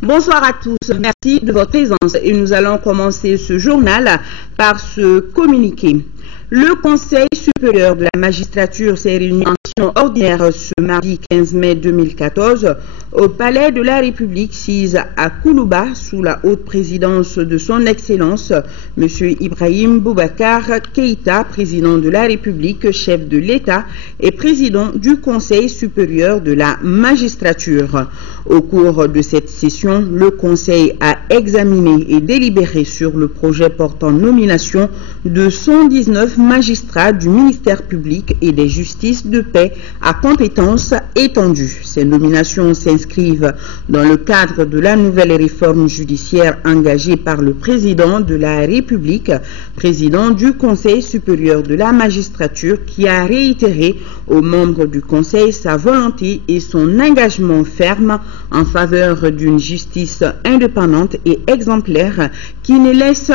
Bonsoir à tous, merci de votre présence et nous allons commencer ce journal par ce communiqué. Le Conseil supérieur de la magistrature s'est réuni en session ordinaire ce mardi 15 mai 2014 au Palais de la République sise à Koulouba sous la haute présidence de son Excellence M. Ibrahim Boubacar Keïta, président de la République, chef de l'État et président du Conseil supérieur de la magistrature. Au cours de cette session, le Conseil a examiné et délibéré sur le projet portant nomination de 119 magistrats du ministère public et des justices de paix à compétences étendues. Ces nominations s'inscrivent dans le cadre de la nouvelle réforme judiciaire engagée par le président de la République, président du Conseil supérieur de la magistrature, qui a réitéré aux membres du Conseil sa volonté et son engagement ferme en faveur d'une justice indépendante et exemplaire qui ne laisse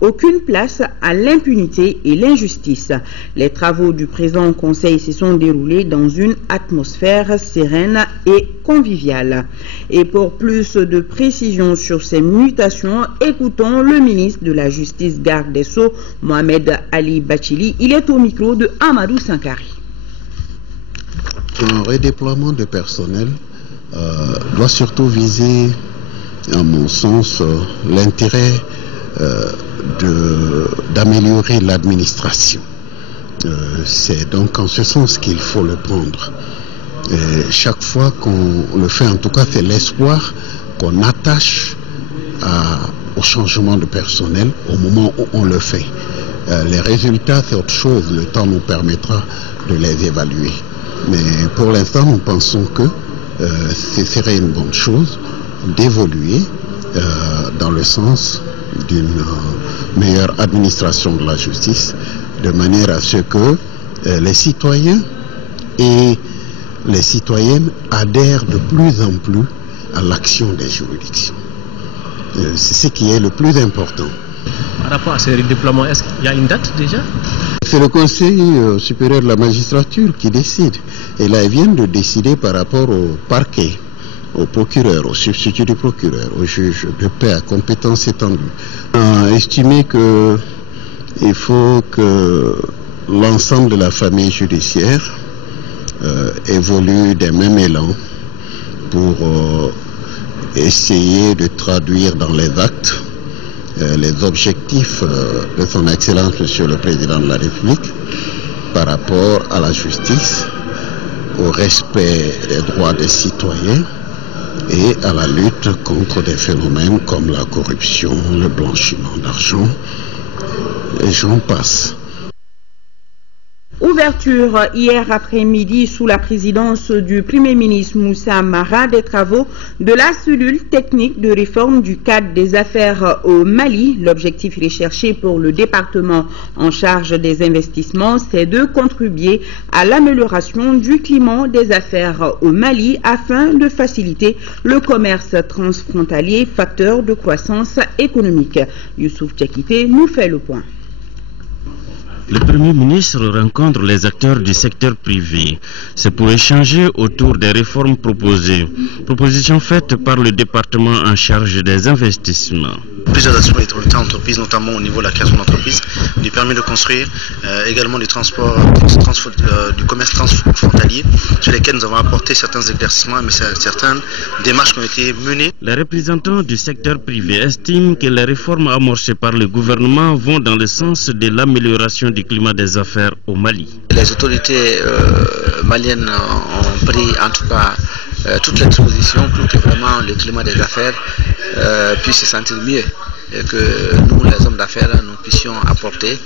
aucune place à l'impunité et l'injustice. Les travaux du présent Conseil se sont déroulés dans une atmosphère sereine et conviviale. Et pour plus de précisions sur ces mutations, écoutons le ministre de la Justice, garde des Sceaux, Mohamed Ali Bachili. Il est au micro de Amadou Sankari. Un redéploiement de personnel doit surtout viser, à mon sens, l'intérêt d'améliorer l'administration. C'est donc en ce sens qu'il faut le prendre. Et chaque fois qu'on le fait, en tout cas, c'est l'espoir qu'on attache au changement de personnel au moment où on le fait. Les résultats, c'est autre chose. Le temps nous permettra de les évaluer. Mais pour l'instant, nous pensons que ce serait une bonne chose d'évoluer dans le sens d'une meilleure administration de la justice, de manière à ce que les citoyens et les citoyennes adhèrent de plus en plus à l'action des juridictions. C'est ce qui est le plus important. Par rapport à ces redéploiements, est-ce qu'il y a une date déjà? C'est le Conseil supérieur de la magistrature qui décide. Et là, ils viennent de décider par rapport au parquet, au procureur, au substitut du procureur, au juge de paix à compétences étendues. On a estimé qu'il faut que l'ensemble de la famille judiciaire évolue des mêmes élans pour essayer de traduire dans les actes les objectifs de son Excellence Monsieur le Président de la République par rapport à la justice, au respect des droits des citoyens et à la lutte contre des phénomènes comme la corruption, le blanchiment d'argent, et j'en passe. Ouverture hier après-midi sous la présidence du Premier ministre Moussa Mara des travaux de la cellule technique de réforme du cadre des affaires au Mali. L'objectif recherché pour le département en charge des investissements, c'est de contribuer à l'amélioration du climat des affaires au Mali afin de faciliter le commerce transfrontalier, facteur de croissance économique. Youssouf Tchakité nous fait le point. Le Premier ministre rencontre les acteurs du secteur privé. C'est pour échanger autour des réformes proposées. Propositions faites par le département en charge des investissements. Plusieurs actions été entreprises, notamment au niveau de la création d'entreprises, du permis de construire, également du transport, du commerce transfrontalier, sur lesquels nous avons apporté certains éclaircissements, mais certaines démarches qui ont été menées. Les représentants du secteur privé estiment que les réformes amorcées par le gouvernement vont dans le sens de l'amélioration du climat des affaires au Mali. Les autorités maliennes ont pris en tout cas toutes les dispositions pour que vraiment le climat des affaires puisse se sentir mieux et que nous, les hommes d'affaires, nous puissions apporter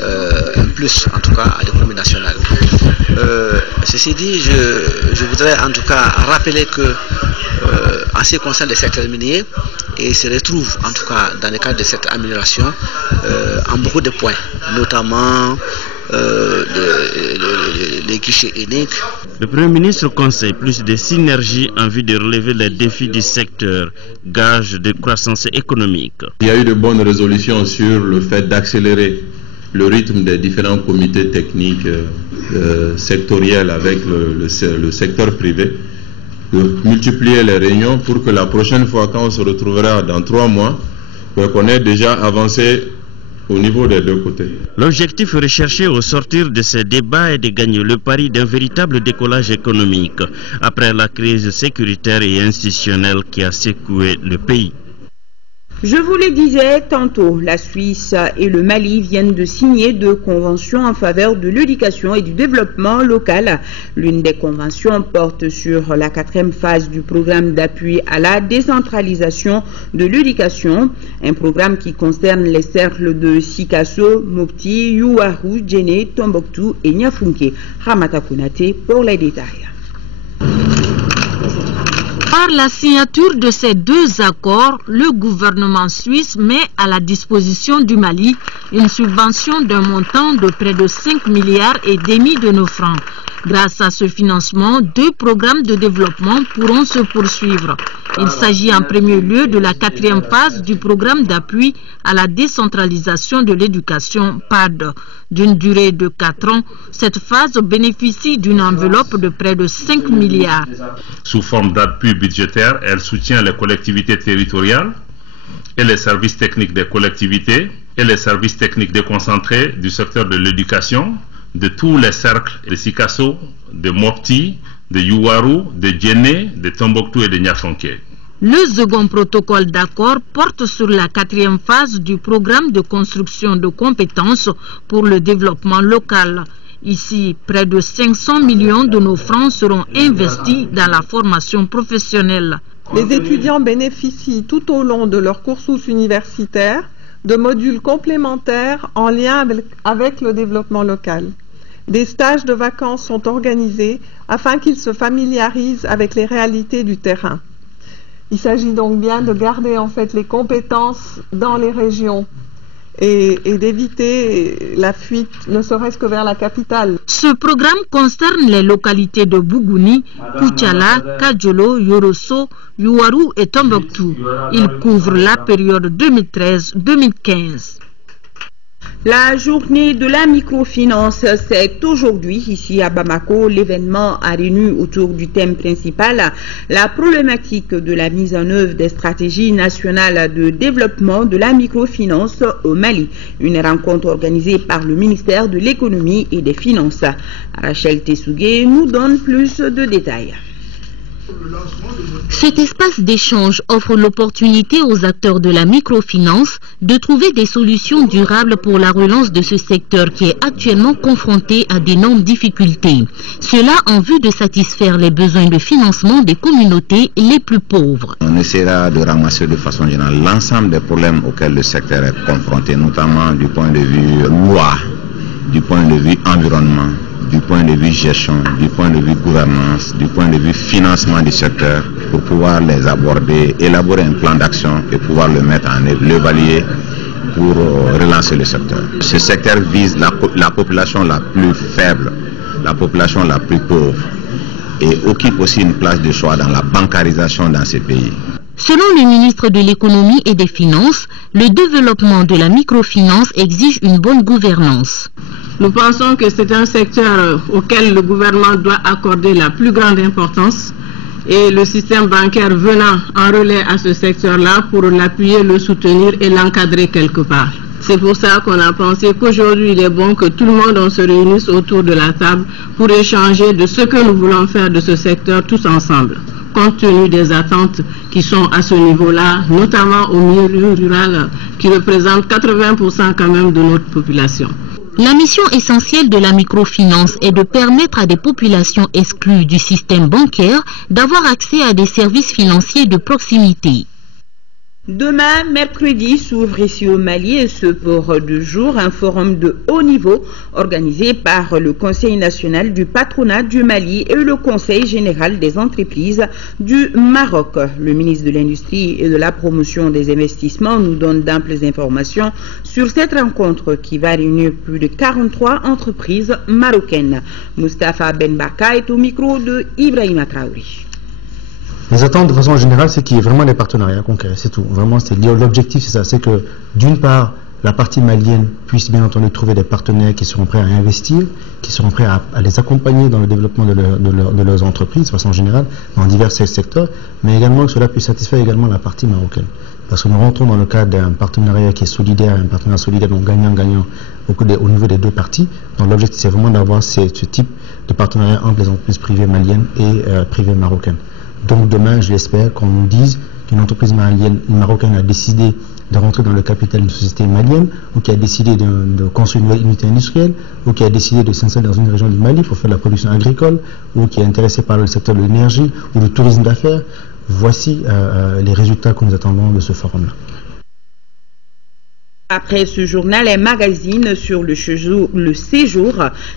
un plus en tout cas à l'économie nationale. Ceci dit, je voudrais en tout cas rappeler que en ce qui concerne les secteurs miniers, et se retrouve en tout cas dans le cadre de cette amélioration en beaucoup de points, notamment les guichets uniques. Le Premier ministre conseille plus de synergie en vue de relever les défis du secteur, gage de croissance économique. Il y a eu de bonnes résolutions sur le fait d'accélérer le rythme des différents comités techniques sectoriels avec le secteur privé de multiplier les réunions pour que la prochaine fois, quand on se retrouvera dans 3 mois, qu'on ait déjà avancé au niveau des deux côtés. L'objectif recherché au sortir de ces débats est de gagner le pari d'un véritable décollage économique après la crise sécuritaire et institutionnelle qui a secoué le pays. Je vous le disais tantôt, la Suisse et le Mali viennent de signer 2 conventions en faveur de l'éducation et du développement local. L'une des conventions porte sur la 4e phase du programme d'appui à la décentralisation de l'éducation, un programme qui concerne les cercles de Sikasso, Mopti, Youarou, Djéné, Tombouctou et Niafunké. Ramata Kounate pour les détails. Par la signature de ces 2 accords, le gouvernement suisse met à la disposition du Mali une subvention d'un montant de près de 5,5 milliards de nos francs. Grâce à ce financement, 2 programmes de développement pourront se poursuivre. Il s'agit en premier lieu de la 4e phase du programme d'appui à la décentralisation de l'éducation PAD. D'une durée de 4 ans, cette phase bénéficie d'une enveloppe de près de 5 milliards. Sous forme d'appui budgétaire, elle soutient les collectivités territoriales et les services techniques des collectivités et les services techniques déconcentrés du secteur de l'éducation, de tous les cercles de Sikasso, de Mopti, de Youarou, de Djéné, de Tombouctou et de Niafunké. Le second protocole d'accord porte sur la 4e phase du programme de construction de compétences pour le développement local. Ici, près de 500 millions de nos francs seront investis dans la formation professionnelle. Les étudiants bénéficient tout au long de leur cursus universitaire de modules complémentaires en lien avec le développement local. Des stages de vacances sont organisés afin qu'ils se familiarisent avec les réalités du terrain. Il s'agit donc bien de garder en fait les compétences dans les régions et d'éviter la fuite, ne serait-ce que vers la capitale. Ce programme concerne les localités de Bougouni, Koutiala, Kadjolo, Yorosso, Youarou et Tombouctou. Il couvre la période 2013-2015. La journée de la microfinance, c'est aujourd'hui ici à Bamako. L'événement a réuni autour du thème principal la problématique de la mise en œuvre des stratégies nationales de développement de la microfinance au Mali. Une rencontre organisée par le ministère de l'économie et des finances. Rachel Tessougué nous donne plus de détails. Cet espace d'échange offre l'opportunité aux acteurs de la microfinance de trouver des solutions durables pour la relance de ce secteur qui est actuellement confronté à d'énormes difficultés. Cela en vue de satisfaire les besoins de financement des communautés les plus pauvres. On essaiera de ramasser de façon générale l'ensemble des problèmes auxquels le secteur est confronté, notamment du point de vue loi, du point de vue environnement, du point de vue gestion, du point de vue gouvernance, du point de vue financement du secteur, pour pouvoir les aborder, élaborer un plan d'action et pouvoir le mettre en œuvre, l'évaluer pour relancer le secteur. Ce secteur vise la population la plus faible, la population la plus pauvre et occupe aussi une place de choix dans la bancarisation dans ces pays. Selon le ministre de l'économie et des finances, le développement de la microfinance exige une bonne gouvernance. Nous pensons que c'est un secteur auquel le gouvernement doit accorder la plus grande importance et le système bancaire venant en relais à ce secteur-là pour l'appuyer, le soutenir et l'encadrer quelque part. C'est pour ça qu'on a pensé qu'aujourd'hui il est bon que tout le monde se réunisse autour de la table pour échanger de ce que nous voulons faire de ce secteur tous ensemble, compte tenu des attentes qui sont à ce niveau-là, notamment au milieu rural qui représente 80% quand même de notre population. La mission essentielle de la microfinance est de permettre à des populations exclues du système bancaire d'avoir accès à des services financiers de proximité. Demain, mercredi, s'ouvre ici au Mali, et ce pour 2 jours, un forum de haut niveau organisé par le Conseil national du patronat du Mali et le Conseil général des entreprises du Maroc. Le ministre de l'Industrie et de la promotion des investissements nous donne d'amples informations sur cette rencontre qui va réunir plus de 43 entreprises marocaines. Moustapha Benbaka est au micro de Ibrahima Traouri. Les attentes de façon générale, c'est qu'il y ait vraiment des partenariats concrets, c'est tout. Vraiment, l'objectif, c'est ça, c'est que d'une part, la partie malienne puisse bien entendu trouver des partenaires qui seront prêts à investir, qui seront prêts à les accompagner dans le développement de leurs entreprises de façon générale, dans divers secteurs, mais également que cela puisse satisfaire également la partie marocaine. Parce que nous rentrons dans le cadre d'un partenariat qui est solidaire, un partenariat solidaire donc gagnant-gagnant au niveau des deux parties. Donc l'objectif c'est vraiment d'avoir ce type de partenariat entre les entreprises privées maliennes et privées marocaines. Donc demain, je l'espère, qu'on nous dise qu'une entreprise marocaine a décidé de rentrer dans le capital d'une société malienne, ou qui a décidé de construire une nouvelle unité industrielle, ou qui a décidé de s'installer dans une région du Mali pour faire de la production agricole, ou qui est intéressé par le secteur de l'énergie ou le tourisme d'affaires. Voici les résultats que nous attendons de ce forum-là. Après ce journal et magazine sur le séjour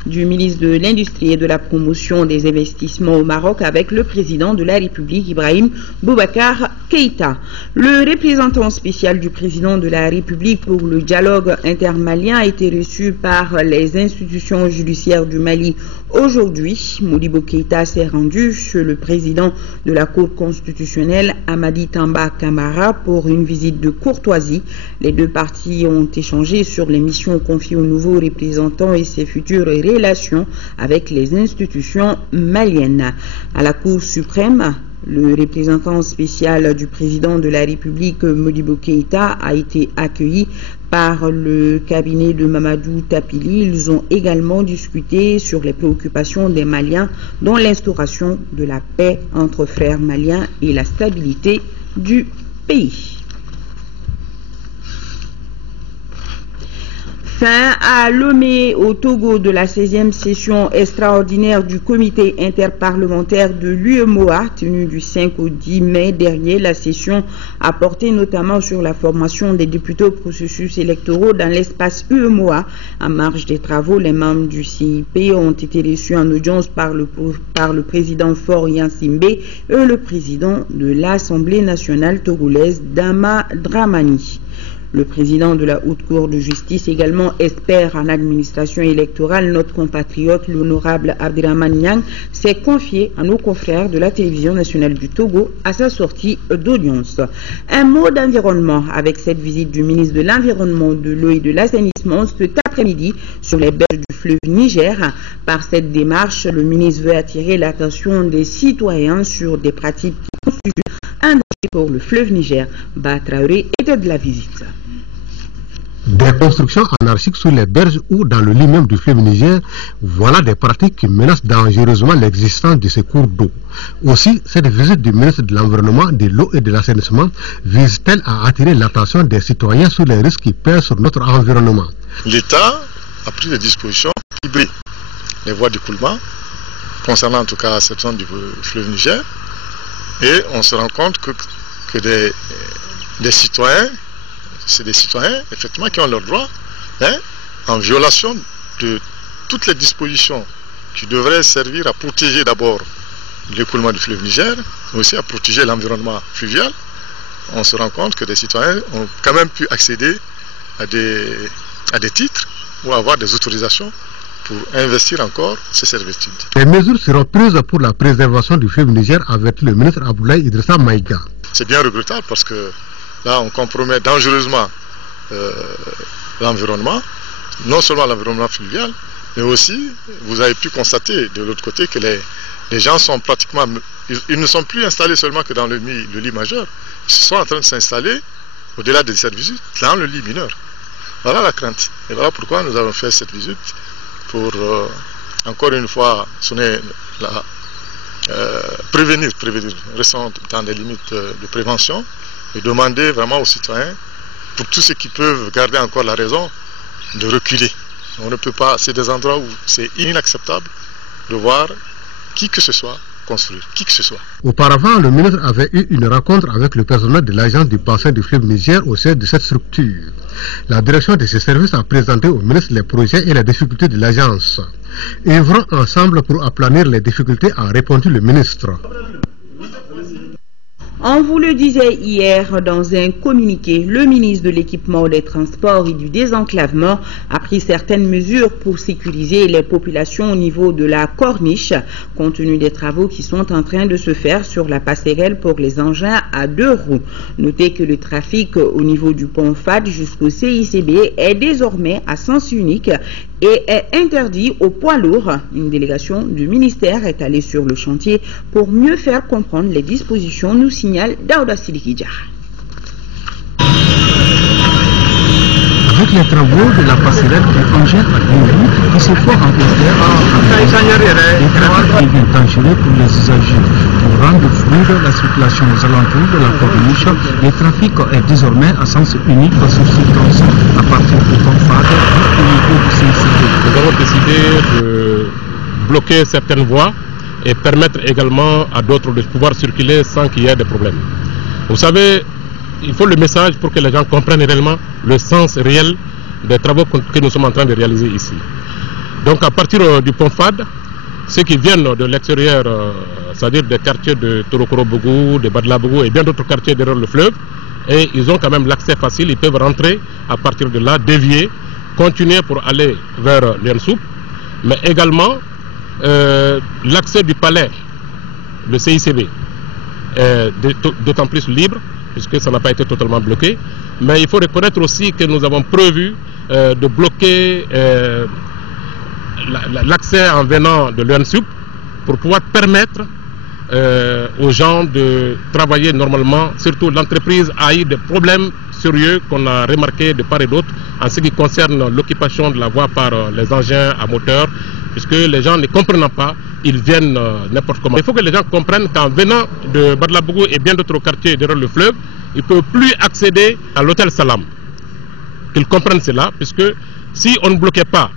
du ministre de l'Industrie et de la Promotion des Investissements au Maroc avec le président de la République, Ibrahim Boubacar Keïta. Le représentant spécial du président de la République pour le dialogue intermalien a été reçu par les institutions judiciaires du Mali aujourd'hui. Modibo Keïta s'est rendu chez le président de la Cour constitutionnelle, Amadi Tamba Camara, pour une visite de courtoisie. Les deux parties ont échangé sur les missions confiées au nouveau représentant et ses futures relations avec les institutions maliennes. À la Cour suprême, le représentant spécial du président de la République, Modibo Keïta, a été accueilli par le cabinet de Mamadou Tapili. Ils ont également discuté sur les préoccupations des Maliens, dont l'instauration de la paix entre frères maliens et la stabilité du pays. Fin à Lomé, au Togo, de la 16e session extraordinaire du comité interparlementaire de l'UEMOA, tenue du 5 au 10 mai dernier. La session a porté notamment sur la formation des députés au processus électoraux dans l'espace UEMOA. En marge des travaux, les membres du CIP ont été reçus en audience par le président Faure Yansimbe et le président de l'Assemblée nationale togolaise, Dama Dramani. Le président de la Haute Cour de justice, également expert en administration électorale, notre compatriote, l'honorable Abderrahmane Niang, s'est confié à nos confrères de la télévision nationale du Togo à sa sortie d'audience. Un mot d'environnement avec cette visite du ministre de l'Environnement, de l'Eau et de l'Assainissement cet après-midi sur les berges du fleuve Niger. Par cette démarche, le ministre veut attirer l'attention des citoyens sur des pratiques qui constituent un danger pour le fleuve Niger. Batraoré était de la visite. Des constructions anarchiques sur les berges ou dans le lit même du fleuve Niger, voilà des pratiques qui menacent dangereusement l'existence de ces cours d'eau. Aussi, cette visite du ministre de l'Environnement, de l'Eau et de l'Assainissement vise-t-elle à attirer l'attention des citoyens sur les risques qui pèsent sur notre environnement. L'État a pris des dispositions pour équilibrer les voies d'écoulement, concernant en tout cas cette zone du fleuve Niger, et on se rend compte que des citoyens, c'est des citoyens effectivement qui ont leurs droits, en violation de toutes les dispositions qui devraient servir à protéger d'abord l'écoulement du fleuve Niger, mais aussi à protéger l'environnement fluvial. On se rend compte que des citoyens ont quand même pu accéder à des titres ou avoir des autorisations pour investir encore ces servitudes. Les mesures seront prises pour la préservation du fleuve Niger, avertit le ministre Abdoulaye Idrissa Maïga. C'est bien regrettable parce que là, on compromet dangereusement l'environnement, non seulement l'environnement fluvial, mais aussi, vous avez pu constater de l'autre côté que les gens sont pratiquement, ils ne sont plus installés seulement que dans le lit majeur, ils sont en train de s'installer au-delà des services dans le lit mineur. Voilà la crainte. Et voilà pourquoi nous avons fait cette visite, pour encore une fois sonner prévenir, restons dans des limites de prévention, et demander vraiment aux citoyens, pour tous ceux qui peuvent garder encore la raison, de reculer. On ne peut pas, c'est des endroits où c'est inacceptable de voir qui que ce soit construire, qui que ce soit. Auparavant, le ministre avait eu une rencontre avec le personnel de l'agence du bassin du fleuve Niger au sein de cette structure. La direction de ces services a présenté au ministre les projets et les difficultés de l'agence. Œuvrons ensemble pour aplanir les difficultés, a répondu le ministre. On vous le disait hier dans un communiqué, le ministre de l'Équipement des Transports et du Désenclavement a pris certaines mesures pour sécuriser les populations au niveau de la corniche, compte tenu des travaux qui sont en train de se faire sur la passerelle pour les engins à 2 roues. Notez que le trafic au niveau du pont FAD jusqu'au CICB est désormais à sens unique et est interdit aux poids lourds. Une délégation du ministère est allée sur le chantier pour mieux faire comprendre les dispositions, nous signale Daouda Sidiki Diarra. Avec les travaux de la passerelle pour engins à 2 roues qui se font en terre, les trafics deviennent dangereux pour les usagers. Pour rendre fluide la circulation aux alentours de la corniche, le trafic est désormais à sens unique sur ce tronçon à partir du pont FAD jusqu'au niveau du CICB. Nous avons décidé de bloquer certaines voies et permettre également à d'autres de pouvoir circuler sans qu'il y ait de problèmes. Vous savez, il faut le message pour que les gens comprennent réellement le sens réel des travaux que nous sommes en train de réaliser ici. Donc à partir du pont FAD, ceux qui viennent de l'extérieur, c'est-à-dire des quartiers de Torokoro-Bougou, de Badla-Bougou et bien d'autres quartiers derrière le fleuve, et ils ont quand même l'accès facile, ils peuvent rentrer à partir de là, dévier, continuer pour aller vers Liensoup, mais également l'accès du palais, le CICB, est d'autant plus libre, puisque ça n'a pas été totalement bloqué. Mais il faut reconnaître aussi que nous avons prévu de bloquer l'accès en venant de l'UNSUP pour pouvoir permettre aux gens de travailler normalement. Surtout l'entreprise a eu des problèmes sérieux qu'on a remarqué de part et d'autre en ce qui concerne l'occupation de la voie par les engins à moteur, puisque les gens ne comprennent pas, ils viennent n'importe comment. Il faut que les gens comprennent qu'en venant de Badla-Bougou et bien d'autres quartiers derrière le fleuve, ils ne peuvent plus accéder à l'hôtel Salam. Qu'ils comprennent cela, puisque si on ne bloquait pas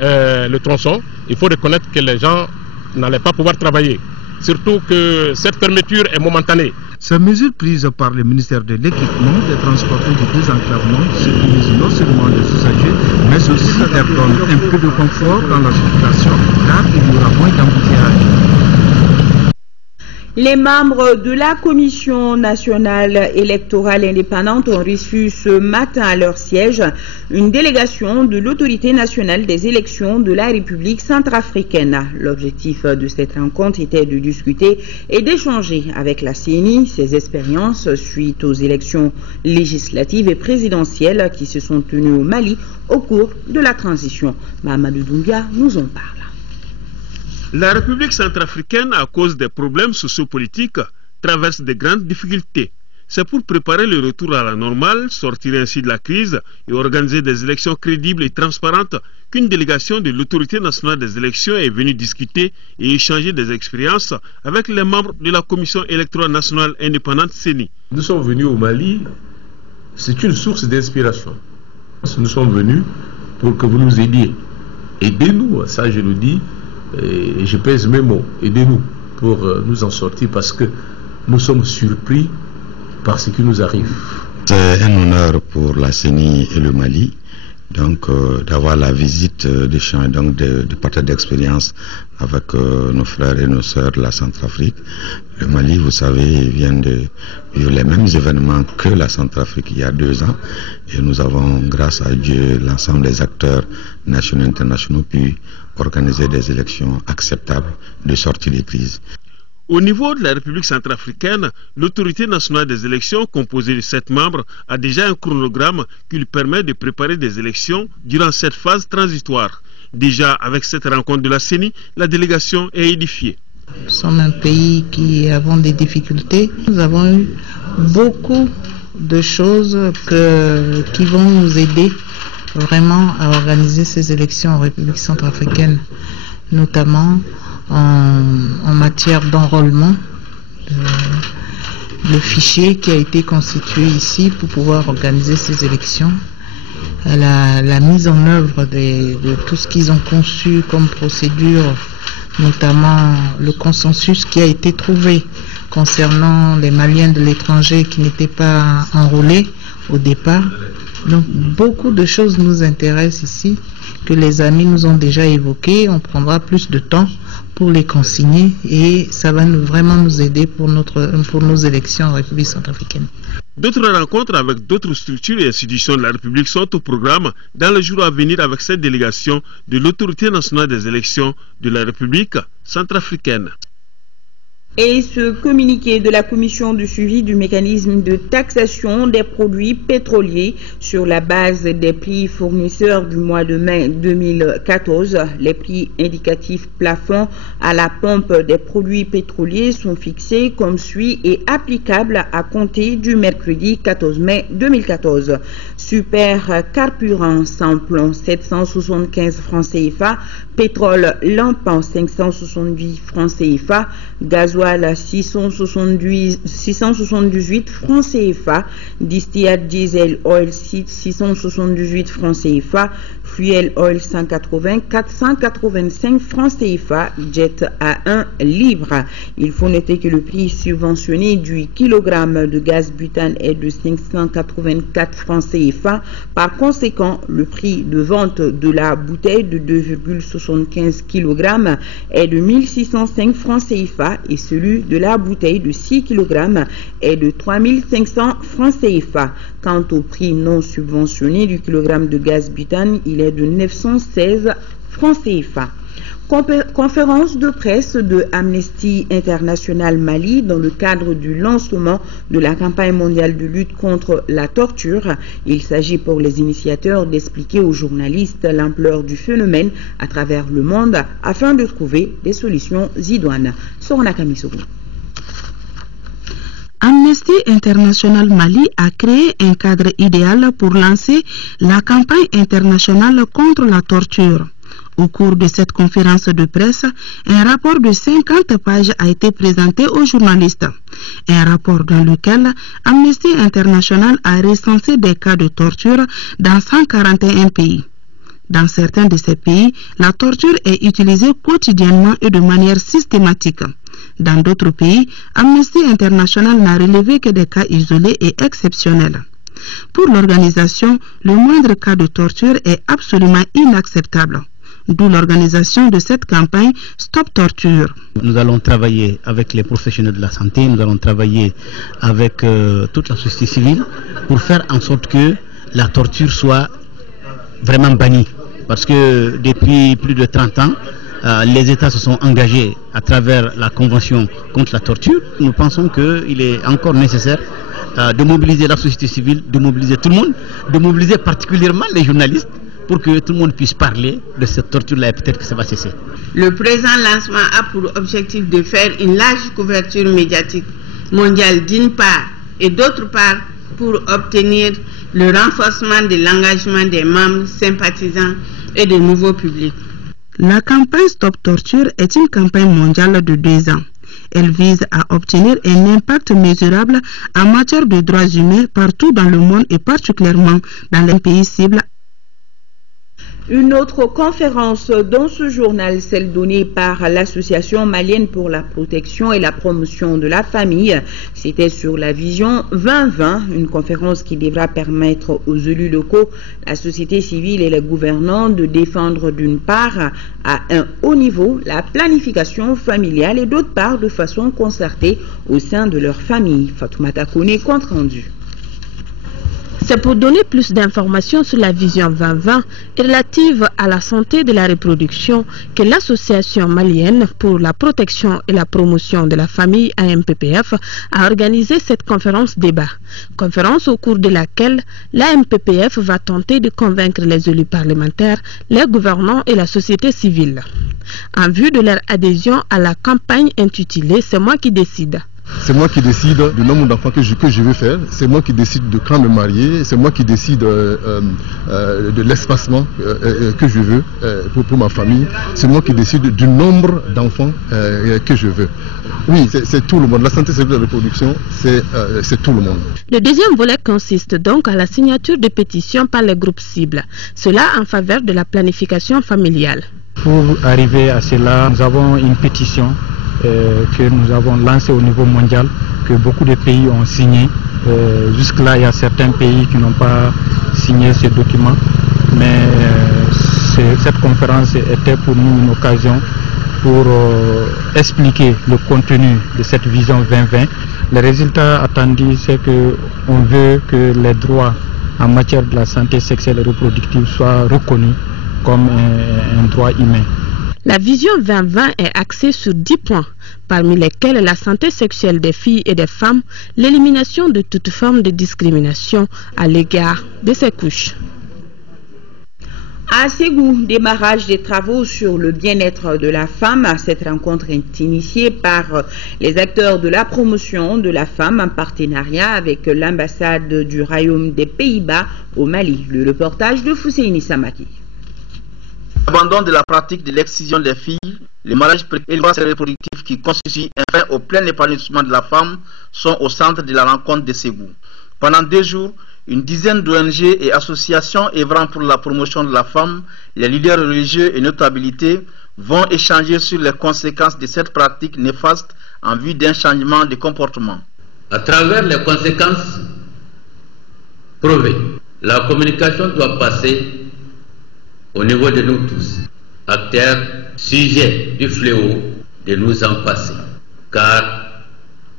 le tronçon, il faut reconnaître que les gens n'allaient pas pouvoir travailler. Surtout que cette fermeture est momentanée. Ces mesures prises par le ministère de l'Équipement, des Transports et du Désenclavement sécurisent non seulement les usagers, mais aussi leur donnent un peu de confort dans la circulation, car il y aura moins d'embouteillages. Les membres de la Commission nationale électorale indépendante ont reçu ce matin à leur siège une délégation de l'Autorité nationale des élections de la République centrafricaine. L'objectif de cette rencontre était de discuter et d'échanger avec la CENI ses expériences suite aux élections législatives et présidentielles qui se sont tenues au Mali au cours de la transition. Mahamadou Doumbia nous en parle. La République centrafricaine, à cause des problèmes sociopolitiques, traverse de grandes difficultés. C'est pour préparer le retour à la normale, sortir ainsi de la crise et organiser des élections crédibles et transparentes qu'une délégation de l'Autorité nationale des élections est venue discuter et échanger des expériences avec les membres de la Commission électorale nationale indépendante CENI. Nous sommes venus au Mali, c'est une source d'inspiration. Nous sommes venus pour que vous nous aidiez. Aidez-nous, ça je le dis. Et je pèse mes mots, aidez-nous pour nous en sortir parce que nous sommes surpris par ce qui nous arrive. C'est un honneur pour la CENI et le Mali donc d'avoir la visite de partage d'expérience avec nos frères et nos sœurs de la Centrafrique. Le Mali, vous savez, vient de vivre les mêmes événements que la Centrafrique il y a 2 ans et nous avons, grâce à Dieu, l'ensemble des acteurs nationaux et internationaux pu organiser des élections acceptables de sortie des crises. Au niveau de la République centrafricaine, l'autorité nationale des élections, composée de 7 membres, a déjà un chronogramme qui lui permet de préparer des élections durant cette phase transitoire. Déjà, avec cette rencontre de la CENI, la délégation est édifiée. Nous sommes un pays qui avons des difficultés. Nous avons eu beaucoup de choses qui vont nous aider vraiment à organiser ces élections en République centrafricaine, notamment en matière d'enrôlement, le fichier qui a été constitué ici pour pouvoir organiser ces élections, la mise en œuvre de tout ce qu'ils ont conçu comme procédure, notamment le consensus qui a été trouvé concernant les Maliens de l'étranger qui n'étaient pas enrôlés au départ. Donc beaucoup de choses nous intéressent ici, que les amis nous ont déjà évoquées. On prendra plus de temps pour les consigner et ça va vraiment nous aider pour nos élections en République centrafricaine. D'autres rencontres avec d'autres structures et institutions de la République sont au programme dans les jours à venir avec cette délégation de l'Autorité nationale des élections de la République centrafricaine. Et ce communiqué de la Commission de suivi du mécanisme de taxation des produits pétroliers sur la base des prix fournisseurs du mois de mai 2014, les prix indicatifs plafonds à la pompe des produits pétroliers sont fixés comme suit et applicables à compter du mercredi 14 mai 2014. Super carburant samplon 775 francs CFA, pétrole lampant 578 francs CFA, gasoil 678 francs CFA, distillate diesel oil 678 francs CFA, fuel oil 485 francs CFA, jet à 1 livre. Il faut noter que le prix subventionné du kilogramme de gaz butane est de 584 francs CFA. Par conséquent, le prix de vente de la bouteille de 2,75 kg est de 1605 francs CFA et celui de la bouteille de 6 kg est de 3500 francs CFA. Quant au prix non subventionné du kilogramme de gaz butane, il est de 916 francs CFA. Conférence de presse de Amnesty International Mali dans le cadre du lancement de la campagne mondiale de lutte contre la torture. Il s'agit pour les initiateurs d'expliquer aux journalistes l'ampleur du phénomène à travers le monde afin de trouver des solutions idoines. Sorana Kamisoro. Amnesty International Mali a créé un cadre idéal pour lancer la campagne internationale contre la torture. Au cours de cette conférence de presse, un rapport de 50 pages a été présenté aux journalistes. Un rapport dans lequel Amnesty International a recensé des cas de torture dans 141 pays. Dans certains de ces pays, la torture est utilisée quotidiennement et de manière systématique. Dans d'autres pays, Amnesty International n'a relevé que des cas isolés et exceptionnels. Pour l'organisation, le moindre cas de torture est absolument inacceptable. D'où l'organisation de cette campagne Stop Torture. Nous allons travailler avec les professionnels de la santé, nous allons travailler avec toute la société civile pour faire en sorte que la torture soit vraiment bannie. Parce que depuis plus de 30 ans, les États se sont engagés à travers la Convention contre la torture. Nous pensons qu'il est encore nécessaire de mobiliser la société civile, de mobiliser tout le monde, de mobiliser particulièrement les journalistes, pour que tout le monde puisse parler de cette torture-là et peut-être que ça va cesser. Le présent lancement a pour objectif de faire une large couverture médiatique mondiale d'une part et d'autre part pour obtenir le renforcement de l'engagement des membres, sympathisants et de nouveaux publics. La campagne Stop Torture est une campagne mondiale de 2 ans. Elle vise à obtenir un impact mesurable en matière de droits humains partout dans le monde et particulièrement dans les pays cibles. Une autre conférence dans ce journal, celle donnée par l'Association malienne pour la protection et la promotion de la famille. C'était sur la vision 2020, une conférence qui devra permettre aux élus locaux, la société civile et les gouvernants de défendre d'une part à un haut niveau la planification familiale et d'autre part de façon concertée au sein de leur famille. Fatoumata Kone, compte rendu. C'est pour donner plus d'informations sur la vision 2020 relative à la santé de la reproduction que l'Association malienne pour la protection et la promotion de la famille AMPPF a organisé cette conférence débat. Conférence au cours de laquelle l'AMPPF va tenter de convaincre les élus parlementaires, les gouvernants et la société civile. En vue de leur adhésion à la campagne intitulée « C'est moi qui décide ». C'est moi qui décide du nombre d'enfants que je veux faire, c'est moi qui décide de quand me marier, c'est moi qui décide de l'espacement que je veux pour ma famille, c'est moi qui décide du nombre d'enfants que je veux. Oui, c'est tout le monde. La santé sexuelle et la reproduction, c'est tout le monde. Le deuxième volet consiste donc à la signature de pétitions par les groupes cibles, cela en faveur de la planification familiale. Pour arriver à cela, nous avons une pétition que nous avons lancé au niveau mondial, que beaucoup de pays ont signé. Jusque-là, il y a certains pays qui n'ont pas signé ce document, mais cette conférence était pour nous une occasion pour expliquer le contenu de cette vision 2020. Le résultat attendu, c'est qu'on veut que les droits en matière de la santé sexuelle et reproductive soient reconnus comme un droit humain. La vision 2020 est axée sur 10 points, parmi lesquels la santé sexuelle des filles et des femmes, l'élimination de toute forme de discrimination à l'égard de ces couches. À Ségou, démarrage des travaux sur le bien-être de la femme. Cette rencontre est initiée par les acteurs de la promotion de la femme en partenariat avec l'ambassade du Royaume des Pays-Bas au Mali. Le reportage de Fousseini Samaki. L'abandon de la pratique de l'excision des filles, les mariages et les droits reproductifs qui constituent un frein au plein épanouissement de la femme sont au centre de la rencontre de Ségou. Pendant 2 jours, une dizaine d'ONG et associations œuvrant pour la promotion de la femme, les leaders religieux et notabilités vont échanger sur les conséquences de cette pratique néfaste en vue d'un changement de comportement. À travers les conséquences prouvées, la communication doit passer au niveau de nous tous, acteurs, sujets du fléau, de nous en passer, car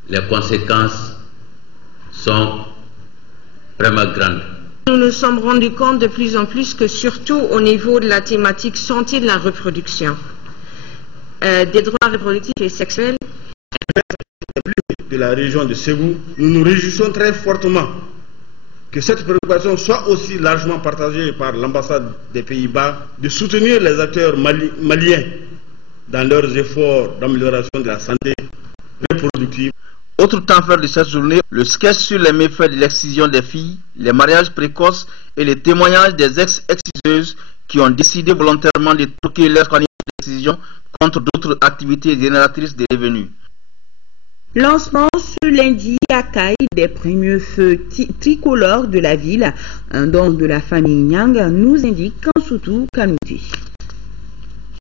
les conséquences sont vraiment grande. Nous nous sommes rendus compte de plus en plus que surtout au niveau de la thématique santé de la reproduction, des droits reproductifs et sexuels. De la région de Ségou, nous nous réjouissons très fortement que cette préoccupation soit aussi largement partagée par l'ambassade des Pays-Bas, de soutenir les acteurs maliens dans leurs efforts d'amélioration de la santé reproductive. Autre temps fort de cette journée, le sketch sur les méfaits de l'excision des filles, les mariages précoces et les témoignages des ex-exciseuses qui ont décidé volontairement de troquer leur organisme d'excision contre d'autres activités génératrices de revenus. Lancement ce lundi à Caille des premiers feux tricolores de la ville, un don de la famille Nyang, nous indique Kansoutou Kanouti.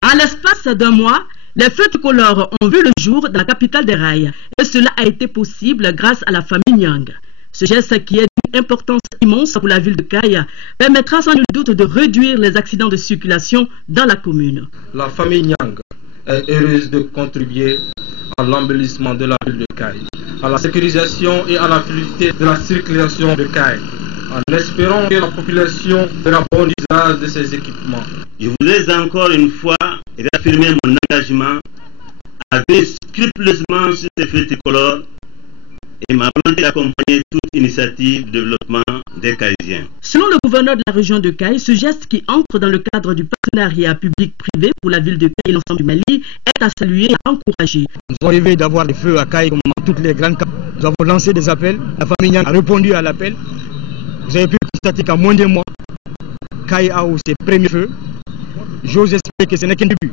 En l'espace d'1 mois, les feux tricolores ont vu le jour dans la capitale des rails et cela a été possible grâce à la famille Nyang. Ce geste qui est d'une importance immense pour la ville de Caille permettra sans nul doute de réduire les accidents de circulation dans la commune. La famille Nyang est heureuse de contribuer à l'embellissement de la ville de Caille, à la sécurisation et à la fluidité de la circulation de Caille, en espérant que la population fera bon usage de ces équipements. Je voudrais encore une fois réaffirmer mon engagement à veiller scrupuleusement sur ces feux tricolores et ma volonté d'accompagner toute initiative de développement des Caïsiens. Selon le gouverneur de la région de Caille, ce geste qui entre dans le cadre du partenariat public-privé pour la ville de Caille et l'ensemble du Mali est à saluer et à encourager. Nous avons rêvé d'avoir des feux à Caille comme dans toutes les grandes capitales. Nous avons lancé des appels, la famille Nyang a répondu à l'appel. Vous avez pu constater qu'en moins de mois, Caille a eu ses premiers feux. J'ose espérer que ce n'est qu'un début.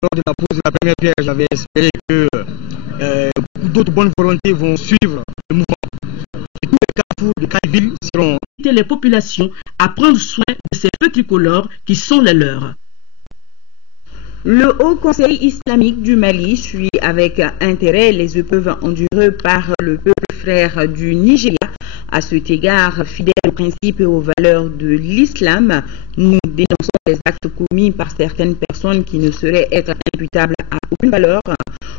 Lors de la pose de la première pierre, j'avais espéré que beaucoup d'autres bonnes volontés vont suivre le mouvement. Et tous les carrefours de Caille-Ville seront... Les populations à prendre soin de ces feux tricolores qui sont les leurs. Le Haut Conseil islamique du Mali suit avec intérêt les épreuves endurées par le peuple frère du Nigeria. À cet égard, fidèle aux principes et aux valeurs de l'islam, nous dénonçons les actes commis par certaines personnes qui ne sauraient être imputables à aucune valeur,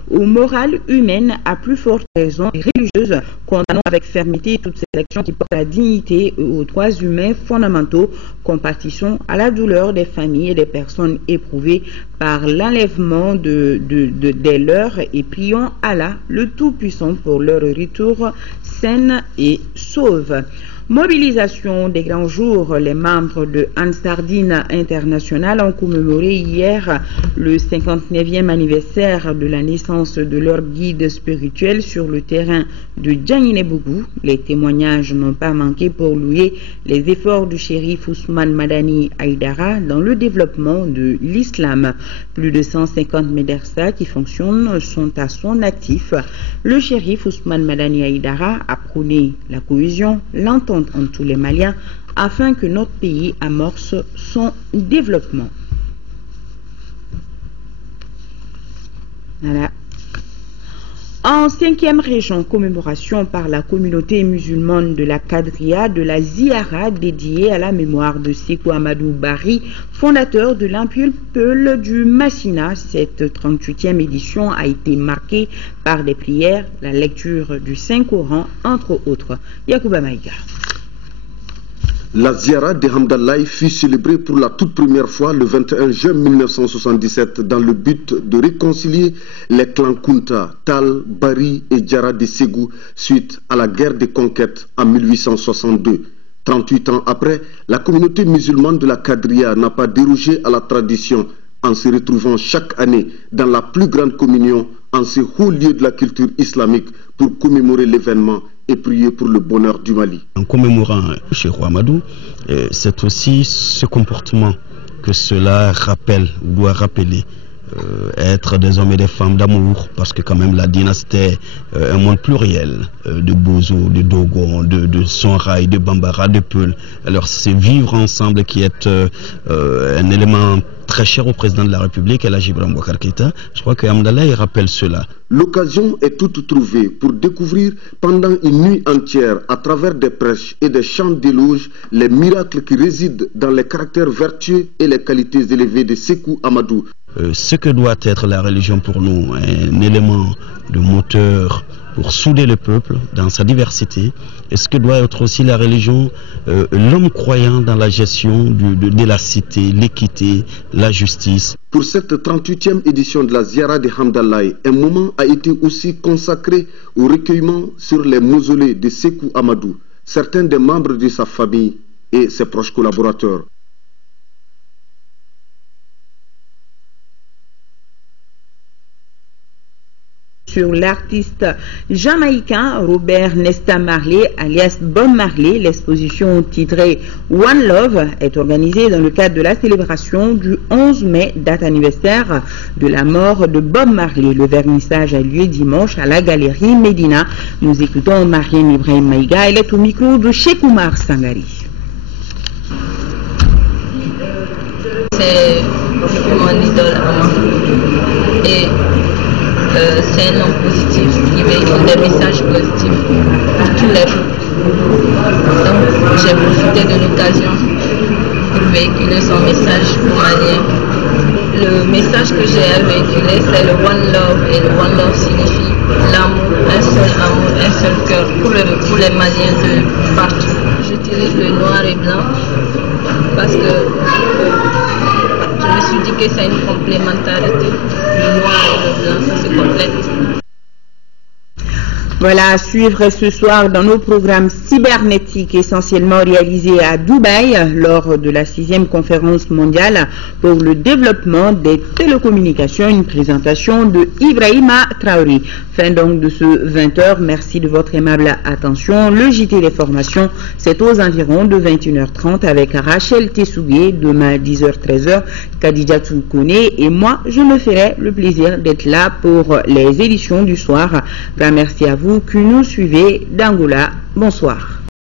aux morales humaines, à plus forte raison et religieuse. Condamnons avec fermeté toutes ces actions qui portent à la dignité et aux droits humains fondamentaux. Compatissons à la douleur des familles et des personnes éprouvées par l'enlèvement des leurs et prions Allah le Tout-Puissant pour leur retour sain et sauve. Mobilisation des grands jours, les membres de Ansardine International ont commémoré hier le 59e anniversaire de la naissance de leur guide spirituel sur le terrain de Djangine-Bougou. Les témoignages n'ont pas manqué pour louer les efforts du shérif Ousmane Madani Haïdara dans le développement de l'islam. Plus de 150 médersas qui fonctionnent sont à son actif. Le shérif Ousmane Madani Haïdara a prôné la cohésion, l'entente entre tous les Maliens afin que notre pays amorce son développement. Voilà. En 5e région, commémoration par la communauté musulmane de la Kadria de la Ziara dédiée à la mémoire de Sékou Amadou Bari, fondateur de l'Impulpul du Massina. Cette 38e édition a été marquée par des prières, la lecture du Saint-Coran, entre autres. Yacouba Maïga. La Ziara de Hamdallahi fut célébrée pour la toute première fois le 21 juin 1977 dans le but de réconcilier les clans Kunta, Tal, Bari et Diarra de Ségou suite à la guerre des conquêtes en 1862. 38 ans après, la communauté musulmane de la Kadria n'a pas dérogé à la tradition en se retrouvant chaque année dans la plus grande communion en ce haut lieu de la culture islamique pour commémorer l'événement et prier pour le bonheur du Mali. En commémorant Cheikh Amadou, c'est aussi ce comportement que cela rappelle, ou doit rappeler, être des hommes et des femmes d'amour, parce que quand même la dynastie est un monde pluriel, de Bozo, de Dogon, de Songhai, de Bambara, de Peul. Alors c'est vivre ensemble qui est un élément très cher au président de la République, El Hadji Ibrahima Boubacar Keïta. Je crois que Hamdallahi rappelle cela. L'occasion est toute trouvée pour découvrir pendant une nuit entière, à travers des prêches et des chants d'éloges, les miracles qui résident dans les caractères vertueux et les qualités élevées de Sékou Amadou. Ce que doit être la religion pour nous, un élément de moteur pour souder le peuple dans sa diversité, et ce que doit être aussi la religion, l'homme croyant dans la gestion de la cité, l'équité, la justice. Pour cette 38e édition de la Ziara de Hamdallahi, un moment a été aussi consacré au recueillement sur les mausolées de Sékou Amadou, certains des membres de sa famille et ses proches collaborateurs. Sur l'artiste jamaïcain Robert Nesta Marley, alias Bob Marley. L'exposition titrée One Love est organisée dans le cadre de la célébration du 11 mai, date anniversaire de la mort de Bob Marley. Le vernissage a lieu dimanche à la galerie Médina. Nous écoutons Mariam Ibrahim Maïga, elle est au micro de Cheikh Oumar Sangari. C'est mon idole à moi. Et c'est un homme positif qui véhicule des messages positifs pour tous les peuples. Donc j'ai profité de l'occasion pour véhiculer son message pour Maliens. Le message que j'ai à véhiculer, c'est le One Love, et le One Love signifie l'amour, un seul amour, un seul cœur pour les Maliens de partout. J'utilise le noir et blanc parce que je me suis dit que c'est une complémentarité. Le noir et le blanc, ça se complète. Voilà, à suivre ce soir dans nos programmes cybernétiques essentiellement réalisés à Dubaï lors de la 6e conférence mondiale pour le développement des télécommunications, une présentation de Ibrahima Traoré. Fin donc de ce 20h, merci de votre aimable attention. Le JT des formations, c'est aux environs de 21h30 avec Rachel Tessougué, demain 10h-13h, Khadija Toukone et moi, je me ferai le plaisir d'être là pour les éditions du soir. Grand merci à vous qui nous suivez d'Angola. Bonsoir.